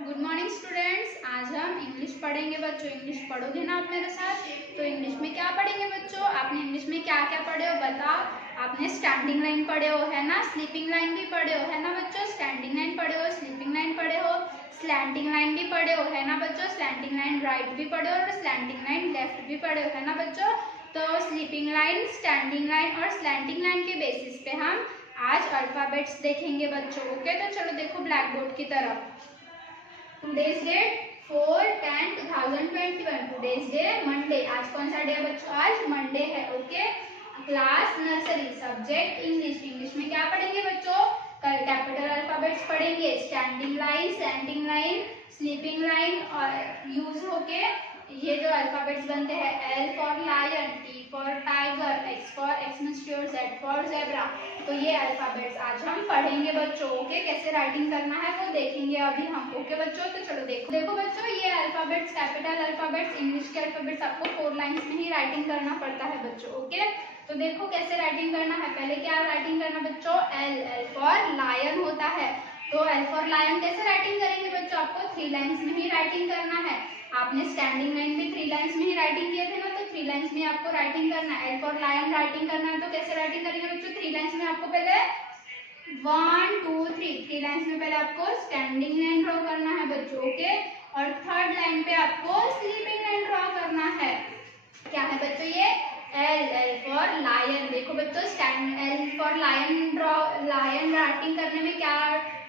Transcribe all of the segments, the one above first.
Good morning students. आज हम English पढ़ेंगे बच्चों। इंग्लिश पढ़ोगे ना आप मेरे साथ? तो इंग्लिश में क्या पढ़ेंगे बच्चों? आपने इंग्लिश में क्या क्या पढ़े हो बताओ। आपने स्टैंडिंग लाइन पढ़े हो है ना, स्लीपिंग लाइन भी पढ़े हो है ना बच्चों। स्टैंडिंग लाइन पढ़े हो, स्लीपिंग लाइन पढ़े हो, स्लैंटिंग लाइन भी पढ़े हो है ना बच्चों। स्लैंटिंग लाइन राइट भी पढ़े हो और स्लैंटिंग लाइन लेफ्ट भी पढ़े हो है ना बच्चों। तो स्लीपिंग लाइन, स्टैंडिंग लाइन और स्लैंटिंग लाइन के बेसिस पे हम आज अल्फाबेट्स देखेंगे बच्चों। ओके, तो चलो देखो ब्लैक बोर्ड की तरफ। Today's date 4/10/2021। Today's day Monday। आज कौन सा डे है बच्चों? आज मंडे है। Okay, class nursery, subject English. English में क्या पढ़ेंगे बच्चों? कल कैपिटल अल्फाबेट्स पढ़ेंगे। Standing line, slanting line, sleeping line और यूज होके ये जो अल्फाबेट्स बनते हैं, L for lion, T for tiger, X for Xmas, Z for zebra. तो ये अल्फाबेट्स आज हम पढ़ेंगे बच्चों। ओके, कैसे राइटिंग करना है वो देखेंगे अभी हम। ओके बच्चों, तो चलो देखो बच्चों, ये अल्फाबेट्स, कैपिटल अल्फाबेट्स, इंग्लिश के अल्फाबेट्स आपको 4 लाइंस में ही राइटिंग करना पड़ता है बच्चों। ओके, तो देखो कैसे राइटिंग करना है। पहले क्या राइटिंग करना बच्चों? L फॉर लायन होता है। तो L फॉर लायन कैसे राइटिंग करेंगे बच्चों? आपको 3 लाइंस में ही राइटिंग करना है। आपने स्टैंडिंग लाइन भी 3 लाइंस में ही राइटिंग किए थे ना, तो 3 लाइंस में आपको राइटिंग करना है। L फॉर लायन राइटिंग करना है तो कैसे राइटिंग करेंगे बच्चों? 3 लाइंस में आपको पहले 1 2 3 लाइंस में पहले आपको स्टैंडिंग लाइन ड्रॉ करना है बच्चों। ओके, और थर्ड लाइन पे आपको स्लीपिंग लाइन ड्रॉ करना है। क्या है बच्चों ये? L for lion. देखो बच्चों, L for lion draw, lion writing करने में क्या,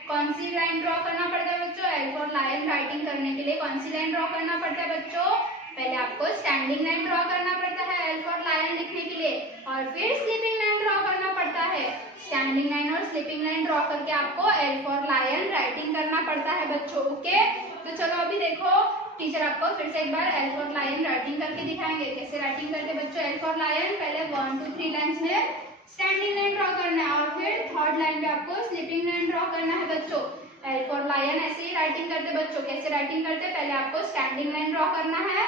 कौन सी लाइन ड्रॉ करना पड़ता है बच्चों? L फॉर लायन राइटिंग करने के लिए कौन सी लाइन ड्रॉ करना पड़ता है बच्चों? पहले आपको स्टैंडिंग लाइन ड्रॉ करना पड़ता है L फॉर लायन लिखने के लिए, और फिर स्लीपिंग लाइन ड्रॉ करना पड़ता है। स्टैंडिंग लाइन और स्लीपिंग लाइन ड्रॉ करके आपको L फॉर लायन राइटिंग करना पड़ता है बच्चों। ओके, तो चलो अभी देखो, टीचर आपको फिर से एक बार L फॉर लायन राइटिंग करके दिखाएंगे। कैसे राइटिंग करके बच्चों? L फॉर लायन पहले 1 2 3 लाइंस में स्टैंडिंग लाइन ड्रॉ करना है, और फिर थर्ड लाइन पे आपको स्लीपिंग लाइन ड्रॉ करना है बच्चों। L फॉर लायन ऐसे ही राइटिंग करते बच्चों। कैसे राइटिंग करते? पहले आपको स्टैंडिंग लाइन ड्रॉ करना है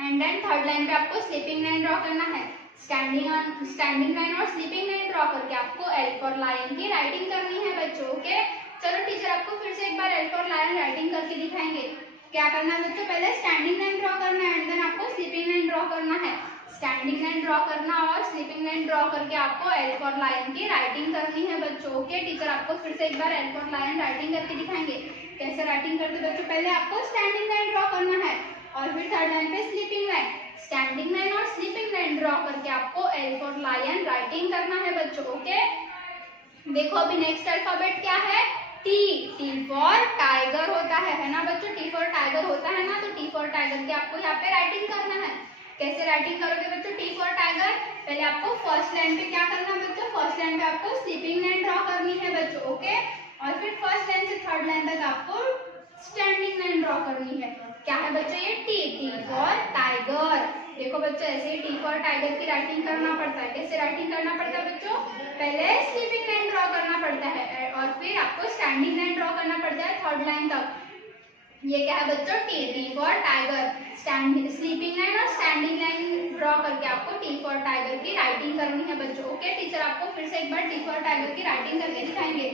एंड देन थर्ड लाइन पे आपको स्लीपिंग लाइन ड्रॉ करना है। स्टैंडिंग लाइन और स्लीपिंग लाइन ड्रॉ करके आपको L फॉर लायन की राइटिंग करनी है बच्चों। ओके, चलो टीचर आपको फिर से एक बार L फॉर लायन राइटिंग करके दिखाएंगे। क्या करना है बच्चों? पहले स्टैंडिंग लाइन ड्रॉ करना है एंड देन आपको स्लीपिंग लाइन ड्रॉ करना है। स्टैंडिंग लाइन ड्रॉ करना और स्लीपिंग लाइन ड्रॉ करके आपको L फॉर लायन की राइटिंग करनी है बच्चों। ओके, टीचर आपको फिर से एक बार L फॉर लायन राइटिंग करके दिखाएंगे। कैसे राइटिंग करते बच्चों? पहले आपको स्टैंडिंग लाइन ड्रॉ करना है और फिर थर्ड लाइन पे स्लीपिंग लाइन, स्टैंडिंग लाइन और स्लीपिंग लाइन ड्रॉ करके आपको L फॉर लायन राइटिंग करना है बच्चों। ओके, देखो अभी नेक्स्ट अल्फाबेट क्या है? T फॉर टाइगर होता है ना बच्चों। T फॉर टाइगर होता है ना, तो T फॉर टाइगर की आपको यहाँ पे राइटिंग करना है। कैसे राइटिंग करोगे बच्चों? T फॉर टाइगर पहले आपको फर्स्ट लाइन पे क्या करना है बच्चों? फर्स्ट लाइन पे आपको स्लीपिंग लाइन ड्रॉ करनी है बच्चों। ओके, और फिर फर्स्ट लाइन से थर्ड लाइन तक आपको स्टैंडिंग लाइन ड्रॉ करनी है। क्या है बच्चों ये? T for tiger. देखो बच्चों, ऐसे ही T फॉर टाइगर की राइटिंग करना पड़ता है। कैसे राइटिंग करना पड़ता है बच्चों? पहले स्लीपिंग लाइन ड्रॉ करना पड़ता है और फिर आपको स्टैंडिंग लाइन ड्रॉ करना पड़ता है थर्ड लाइन तक। ये क्या है बच्चों? T for tiger. Sleeping line और स्टैंडिंग लाइन ड्रॉ करके आपको T फॉर टाइगर की राइटिंग करनी है बच्चों। ओके, टीचर आपको फिर से एक बार T फॉर टाइगर की राइटिंग करके दिखाएंगे।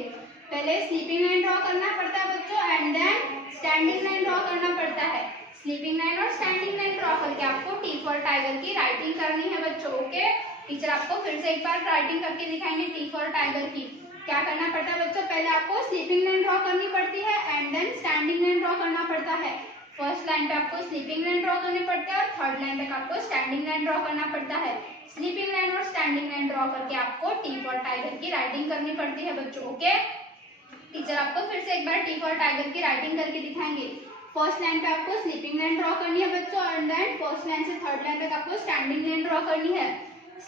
पहले स्लीपिंग लाइन ड्रॉ करना पड़ता है बच्चों and then standing line draw करना पड़ता है। स्लीपिंग लाइन और स्टैंडिंग लाइन ड्रॉ करके आपको T फॉर टाइगर की राइटिंग करनी है बच्चों। ओके, टीचर आपको फिर से एक बार राइटिंग करके दिखाएंगे T फॉर टाइगर की। क्या करना पड़ता है बच्चों? पहले आपको स्लीपिंग लाइन ड्रॉ करनी पड़ती है and then standing line draw करना पड़ता है। फर्स्ट लाइन पे आपको स्लीपिंग लाइन ड्रॉ करनी पड़ती है और थर्ड लाइन तक आपको स्टैंडिंग लाइन ड्रॉ करना पड़ता है। स्लीपिंग लाइन और स्टैंडिंग लाइन ड्रॉ करके आपको T फॉर टाइगर की राइटिंग करनी पड़ती है बच्चों। ओके, टीचर आपको फिर से एक बार T फॉर टाइगर की राइटिंग करके दिखाएंगे। फर्स्ट लाइन पे आपको स्लीपिंग लाइन ड्रॉ करनी है बच्चों एंड देन फर्स्ट लाइन से थर्ड लाइन तक आपको स्टैंडिंग लाइन ड्रॉ करनी है।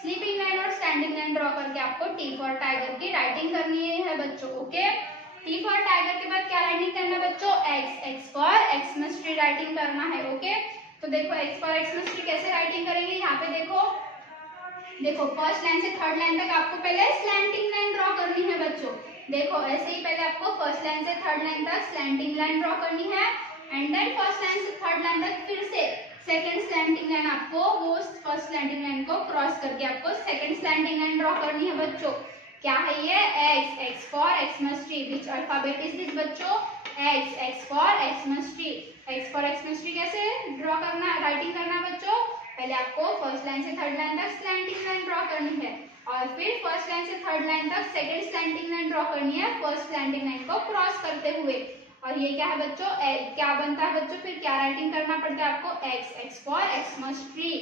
स्लीपिंग लाइन और स्टैंडिंग लाइन ड्रॉ करके आपको T फॉर टाइगर की राइटिंग करनी है बच्चों। ओके, T फॉर टाइगर के बाद क्या राइटिंग करना है बच्चों? X for Xmas tree writing करना है। ओके, तो देखो X फॉर एक्समस ट्री कैसे राइटिंग करेंगे? यहाँ पे देखो फर्स्ट लाइन से थर्ड लाइन तक आपको पहले स्लैंटिंग लाइन ड्रॉ करनी है बच्चों। देखो ऐसे ही पहले आपको फर्स्ट लाइन से थर्ड लाइन तक स्लैंटिंग लाइन ड्रॉ करनी है एंड देन फर्स्ट लाइन से थर्ड लाइन तक फिर से सेकंड स्लैंटिंग लाइन, आपको वो फर्स्ट स्लैंटिंग लाइन को क्रॉस करके आपको सेकंड स्लैंटिंग लाइन ड्रॉ करनी है बच्चों। क्या है ये? X for Xmas tree. Which alphabet is this बच्चों? X for Xmas tree. X for Xmas tree कैसे ड्रॉ करना, राइटिंग करना बच्चों? पहले आपको फर्स्ट लाइन से थर्ड लाइन तक स्लैंटिंग लाइन ड्रॉ करनी है और फिर फर्स्ट लाइन से थर्ड लाइन तक सेकंड स्लैंटिंग लाइन ड्रॉ करनी है फर्स्ट स्लैंटिंग लाइन को क्रॉस करते हुए। और ये क्या है बच्चों, क्या बनता है बच्चों, फिर क्या राइटिंग करना पड़ता है आपको? X for Xmas tree.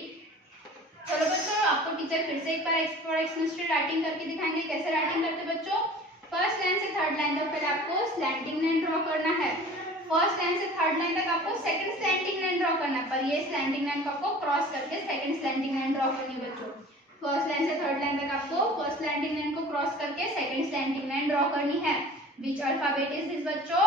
चलो बच्चों, आपको टीचर फिर से एक बार X for Xmas tree writing करके दिखाएंगे। कैसे राइटिंग करते बच्चों? फर्स्ट लाइन से थर्ड लाइन तक पहले आपको स्लैंटिंग लाइन ड्रॉ करना है, फर्स्ट लाइन से थर्ड लाइन तक आपको सेकंड स्लैंटिंग लाइन ड्रॉ करना है, पर ये स्लैंटिंग लाइन को आपको क्रॉस करके सेकंड स्लैंटिंग लाइन ड्रॉ करनी है बच्चों। फर्स्ट लाइन से थर्ड लाइन तक आपको फर्स्ट स्लैंटिंग लाइन को क्रॉस करके सेकंड स्लैंटिंग लाइन ड्रॉ करनी है। Which alphabet is this बच्चों?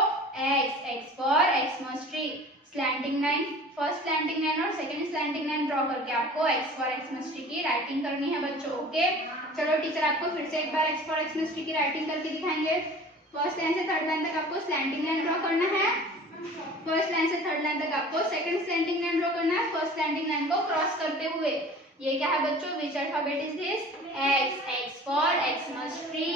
X for Xmas tree। Slanting line, first slanting line और सेकंड स्लैंटिंग लाइन ड्रॉ करके आपको X for Xmas tree की राइटिंग करनी है बच्चों। ओके, चलो टीचर आपको फिर से एक बार X for Xmas tree की राइटिंग करके दिखाएंगे। फर्स्ट लाइन से थर्ड लाइन तक आपको स्लैंटिंग लाइन ड्रॉ करना है, फर्स्ट लाइन से थर्ड लाइन तक आपको सेकंड स्लैंटिंग लाइन ड्रॉ करना है फर्स्ट स्लैंटिंग लाइन को क्रॉस करते हुए। ये क्या है बच्चों? Which alphabet is this? X for Xmas tree.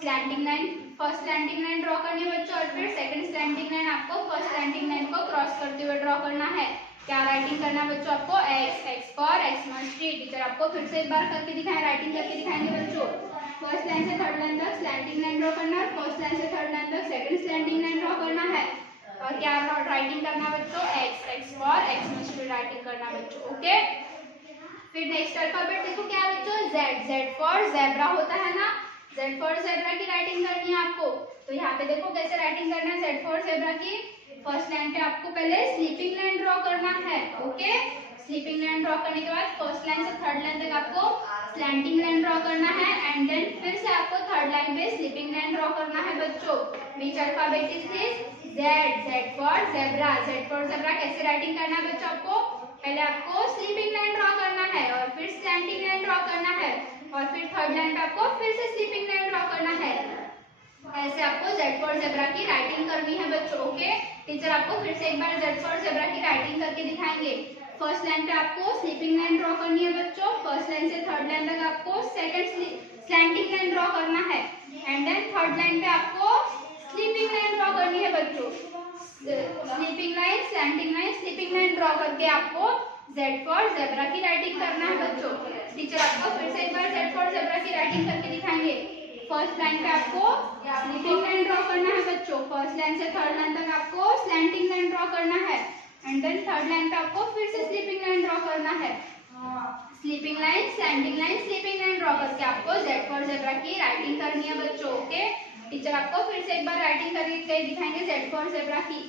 Slanting line, first slanting line draw करनी है बच्चों और फिर सेकंड स्लैंटिंग लाइन आपको फर्स्ट स्लैंटिंग लाइन को क्रॉस करते हुए ड्रॉ करना है। क्या राइटिंग करना है बच्चों आपको? X for Xmas tree. Teacher आपको फिर से एक बार करके दिखाएं, राइटिंग करके दिखाएंगे बच्चों। फर्स्ट लाइन से थर्ड लाइन तक स्लैंटिंग लाइन ड्रॉ करना है, फर्स्ट लाइन से थर्ड लाइन तक सेकंड स्लैंटिंग लाइन ड्रॉ करना है और क्या राइटिंग करना बच्चों? X for Xmas tree writing करना बच्चों। ओके, फिर नेक्स्ट अल्फाबेट देखो क्या है बच्चों? जेड फॉर जेब्रा होता है ना, जेड फॉर जेब्रा की राइटिंग करनी है आपको। तो यहाँ पे देखो कैसे राइटिंग करना है जेड फॉर जेब्रा की। फर्स्ट लाइन पे आपको पहले स्लीपिंग लाइन ड्रॉ करना है। ओके, स्लीपिंग लाइन ड्रॉ करने के बाद फर्स्ट लाइन से थर्ड लाइन तक आपको स्लैंटिंग लाइन ड्रॉ करना है एंड देन फिर से आपको थर्ड लाइन पे स्लीपिंग लाइन ड्रॉ करना है बच्चों। Which alphabet is this? Z for zebra. Z for zebra कैसे राइटिंग करना है बच्चों आपको? पहले आपको स्लीपिंग लाइन ड्रॉ करना है और फिर स्लैंटिंग लाइन ड्रॉ करना है और फिर थर्ड लाइन पे आपको फिर से स्लीपिंग लाइन ड्रॉ करना है। ऐसे आपको जेड फॉर जेब्रा की राइटिंग करनी है बच्चों। ओके, टीचर आपको फिर से एक बार जेड फॉर जेब्रा की राइटिंग करके दिखाएंगे। फर्स्ट लाइन पे आपको स्लीपिंग लाइन ड्रॉ करनी है बच्चों, फर्स्ट लाइन से थर्ड लाइन तक आपको सेकंड स्लैंटिंग लाइन ड्रॉ करना है एंड देन थर्ड लाइन पे आपको स्लीपिंग लाइन ड्रॉ करनी है बच्चों। Sleeping line, slanting line, sleeping line draw करके आपको जेड फॉर जेब्रा की राइटिंग करना है बच्चों। टीचर आपको फिर से एक बार जेड फॉर जेब्रा की राइटिंग करके दिखाएंगे। फर्स्ट लाइन पे आपको स्लीपिंग लाइन ड्रॉ करना है बच्चों, फर्स्ट लाइन से थर्ड लाइन तक आपको स्लैंटिंग लाइन ड्रॉ करना है एंड देन थर्ड लाइन पे आपको फिर से स्लीपिंग लाइन ड्रॉ करना है। Sleeping line, slanting line, sleeping line draw करके आपको जेड फॉर जेब्रा की राइटिंग करनी है बच्चों। ओके, टीचर आपको फिर से एक बार राइटिंग करके दिखाएंगे जेड फॉर जेब्रा की।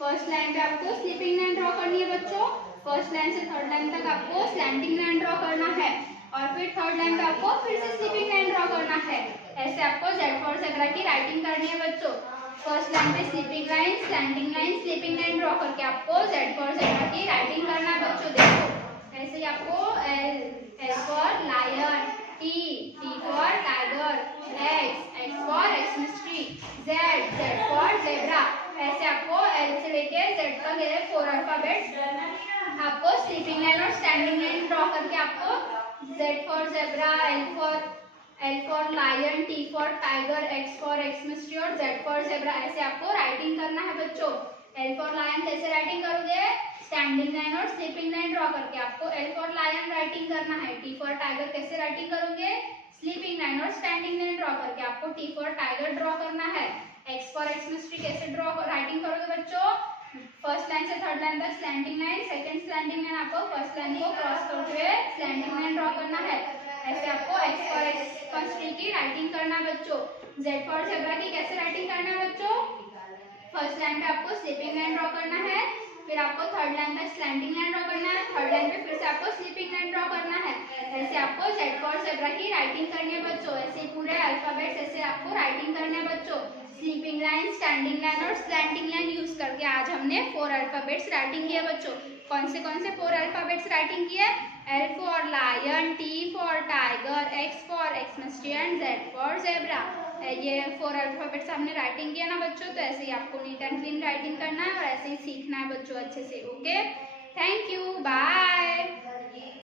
फर्स्ट लाइन पे आपको स्लीपिंग लाइन ड्रॉ करनी है बच्चों, फर्स्ट लाइन से थर्ड लाइन तक आपको स्लैंटिंग लाइन ड्रॉ करना है और फिर थर्ड लाइन पे आपको फिर से स्लीपिंग लाइन ड्रॉ करना है। ऐसे आपको जेड फॉर जेब्रा की राइटिंग करनी है बच्चों। फर्स्ट लाइन पे sleeping line, slanting line, sleeping line draw करके आपको जेड फॉर जेब्रा की राइटिंग करना है बच्चों। देखो ऐसे ही आपको L for lion, T for tiger, X for Xmas tree, Z for zebra. ऐसे आपको एल से लेके जेड तक ये 4 अल्फाबेट्स आपको स्लीपिंग लाइन और स्टैंडिंग लाइन ड्रॉ करके आपको Z for zebra, L for lion, T for tiger, X for Xmas tree और जेड फॉर जेब्रा ऐसे आपको राइटिंग करना है बच्चों। एल फॉर लायन कैसे राइटिंग करोगे? स्टैंडिंग लाइन और स्लीपिंग लाइन ड्रॉ करके आपको एल फॉर लायन राइटिंग करना है। टी फॉर टाइगर कैसे राइटिंग करोगे? स्लीपिंग लाइन और स्टैंडिंग लाइन ड्रॉ करके आपको टी फॉर टाइगर ड्रॉ करना है। एक्स फॉर एक्समस ट्री कैसे ड्रॉ राइटिंग करोगे बच्चों? फर्स्ट लाइन से थर्ड लाइन तक slanting line, second slanting line आपको फर्स्ट लाइन को क्रॉस करते हुए स्लैंटिंग लाइन ड्रॉ करना है। ऐसे आपको एक्स फॉर एक्समस ट्री की राइटिंग करना है बच्चों। जेड फॉर जेब्रा की कैसे राइटिंग करना है बच्चों? फर्स्ट लाइन पे आपको स्लीपिंग लाइन ड्रॉ करना है, फिर आपको थर्ड लाइन तक स्लैंटिंग लाइन ड्रॉ करना है, थर्ड लाइन पे फिर से आपको स्लीपिंग लाइन ड्रॉ करना है। ऐसे आपको जेड फॉर जेब्रा की राइटिंग करनी है बच्चों। ऐसे पूरे अल्फाबेट्स ऐसे आपको राइटिंग करने हैं बच्चों। स्लीपिंग लाइन, स्टैंडिंग लाइन और स्लैंटिंग लाइन यूज करके आज हमने 4 अल्फाबेट्स राइटिंग किया बच्चों। कौन से 4 अल्फाबेट्स राइटिंग किए? L for lion, T for tiger, X for Xmas tree and Z for zebra. ये 4 अल्फाबेट्स हमने राइटिंग किया ना बच्चों। तो ऐसे ही आपको नीट एंड क्लीन राइटिंग करना है और ऐसे ही सीखना है बच्चों अच्छे से। Okay, thank you, bye.